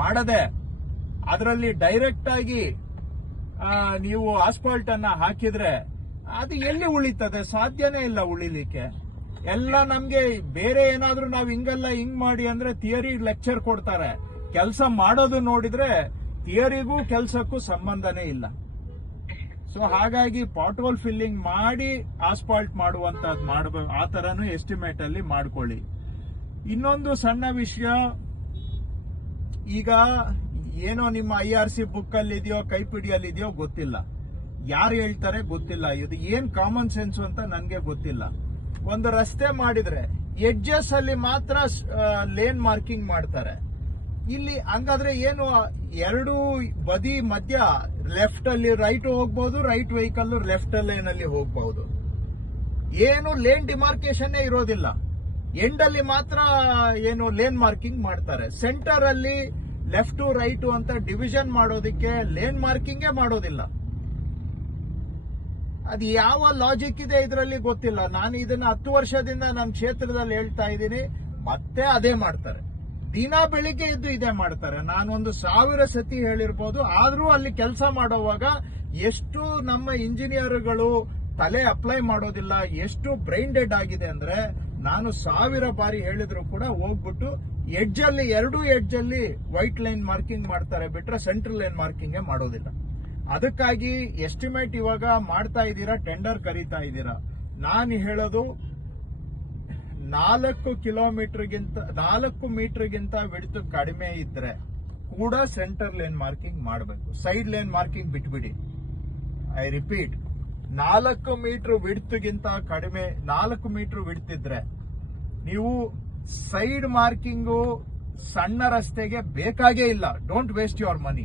ಮಾಡದೆ ಅದರಲ್ಲಿ ಡೈರೆಕ್ಟ್ ಆಗಿ ನೀವು ಆಸ್ಫಾಲ್ಟ್ ಅನ್ನ ಹಾಕಿದ್ರೆ ಅದು ಎಲ್ಲಿ ಉಳಿತದೆ? ಸಾಧ್ಯನೇ ಇಲ್ಲ ಉಳಿಲಿಕ್ಕೆ. ಎಲ್ಲ ನಮ್ಗೆ ಬೇರೆ ಏನಾದ್ರೂ ನಾವು ಹಿಂಗಲ್ಲ ಹಿಂಗ್ ಮಾಡಿ ಅಂದ್ರೆ ಥಿಯರಿ ಲೆಕ್ಚರ್ ಕೊಡ್ತಾರೆ. ಕೆಲಸ ಮಾಡೋದು ನೋಡಿದ್ರೆ ಥಿಯರಿಗೂ ಕೆಲಸಕ್ಕೂ ಸಂಬಂಧನೇ ಇಲ್ಲ. ಸೊ ಹಾಗಾಗಿ ಪಾಟ್ ಹೋಲ್ ಫಿಲ್ಲಿಂಗ್ ಮಾಡಿ ಆಸ್ಫಾಲ್ಟ್ ಮಾಡುವಂತದ್ದು ಮಾಡಬೇಕು. ಆ ತರನು ಎಸ್ಟಿಮೇಟ್ ಅಲ್ಲಿ ಮಾಡ್ಕೊಳ್ಳಿ. ಇನ್ನೊಂದು ಸಣ್ಣ ವಿಷಯ, ಈಗ ಏನೋ ನಿಮ್ಮ IRC ಬುಕ್ ಅಲ್ಲಿ ಇದೆಯೋ ಕೈಪಿಡಿಯಲ್ಲಿ ಇದೆಯೋ ಗೊತ್ತಿಲ್ಲ, ಯಾರು ಹೇಳ್ತಾರೆ ಗೊತ್ತಿಲ್ಲ, ಇದು ಏನ್ ಕಾಮನ್ ಸೆನ್ಸ್ ಅಂತ ನನ್ಗೆ ಗೊತ್ತಿಲ್ಲ. ಒಂದು ರಸ್ತೆ ಮಾಡಿದ್ರೆ ಎಡ್ಜಸ್ ಅಲ್ಲಿ ಮಾತ್ರ ಲೇನ್ ಮಾರ್ಕಿಂಗ್ ಮಾಡ್ತಾರೆ. ಇಲ್ಲಿ ಹಂಗಾದ್ರೆ ಏನು, ಎರಡು ಬದಿ ಮಧ್ಯ ಲೆಫ್ಟ್ ಅಲ್ಲಿ ರೈಟ್ ಹೋಗ್ಬಹುದು, ರೈಟ್ ವೆಹಿಕಲ್ ಲೆಫ್ಟ್ ಲೇನ್ ಅಲ್ಲಿ ಹೋಗ್ಬಹುದು. ಏನು ಲೇನ್ ಡಿಮಾರ್ಕೇಶನ್ ಇರೋದಿಲ್ಲ. ಎಂಡ್ ಅಲ್ಲಿ ಮಾತ್ರ ಏನು ಲೇನ್ ಮಾರ್ಕಿಂಗ್ ಮಾಡ್ತಾರೆ. ಸೆಂಟರ್ ಅಲ್ಲಿ ಲೆಫ್ಟ್ ರೈಟ್ ಅಂತ ಡಿವಿಷನ್ ಮಾಡೋದಕ್ಕೆ ಲೇನ್ ಮಾರ್ಕಿಂಗೇ ಮಾಡೋದಿಲ್ಲ. ಅದು ಯಾವ ಲಾಜಿಕ್ ಇದೆ ಇದರಲ್ಲಿ ಗೊತ್ತಿಲ್ಲ. ನಾನು ಇದನ್ನ 10 ವರ್ಷದಿಂದ ನನ್ನ ಕ್ಷೇತ್ರದಲ್ಲಿ ಹೇಳ್ತಾ ಇದ್ದೀನಿ, ಮತ್ತೆ ಅದೇ ಮಾಡ್ತಾರೆ. ದಿನ ಬೆಳಿಗ್ಗೆ ಎದ್ದು ಇದೇ ಮಾಡ್ತಾರೆ. ನಾನೊಂದು 1000 ಸತಿ ಹೇಳಿರ್ಬೋದು. ಆದ್ರೂ ಅಲ್ಲಿ ಕೆಲಸ ಮಾಡುವಾಗ ಎಷ್ಟು ನಮ್ಮ ಇಂಜಿನಿಯರ್ಗಳು ತಲೆ ಅಪ್ಲೈ ಮಾಡೋದಿಲ್ಲ, ಎಷ್ಟು ಬ್ರೈನ್ ಡೆಡ್ ಆಗಿದೆ ಅಂದ್ರೆ, ನಾನು 1000 ಬಾರಿ ಹೇಳಿದ್ರು ಕೂಡ ಹೋಗ್ಬಿಟ್ಟು ಎಡ್ಜ್ ಅಲ್ಲಿ, ಎರಡು ಎಡ್ಜ್ ಅಲ್ಲಿ ವೈಟ್ ಲೈನ್ ಮಾರ್ಕಿಂಗ್ ಮಾಡ್ತಾರೆ ಬಿಟ್ರೆ ಸೆಂಟ್ರಲ್ ಲೈನ್ ಮಾರ್ಕಿಂಗ್ ಮಾಡೋದಿಲ್ಲ. ಅದಕ್ಕಾಗಿ ಎಸ್ಟಿಮೇಟ್ ಇವಾಗ ಮಾಡ್ತಾ ಇದ್ದೀರಾ, ಟೆಂಡರ್ ಕರೀತಾ ಇದ್ದೀರಾ. ನಾನು ಹೇಳೋದು 4 ಮೀಟರ್ಗಿಂತ ವಿಡ್ತ್ ಕಡಿಮೆ ಇದ್ರೆ ಕೂಡ ಸೆಂಟರ್ ಲೈನ್ ಮಾರ್ಕಿಂಗ್ ಮಾಡಬೇಕು. ಸೈಡ್ ಲೈನ್ ಮಾರ್ಕಿಂಗ್ ಬಿಟ್ಬಿಡಿ. ಐ ರಿಪೀಟ್, 4 ಮೀಟರ್ ವಿಡ್ತ್ಗಿಂತ ಕಡಿಮೆ, 4 ಮೀಟರ್ ವಿಡ್ತ್ ಇದ್ರೆ ನೀವು ಸೈಡ್ ಮಾರ್ಕಿಂಗು ಸಣ್ಣ ರಸ್ತೆಗೆ ಬೇಕಾಗೇ ಇಲ್ಲ. Don't waste your money.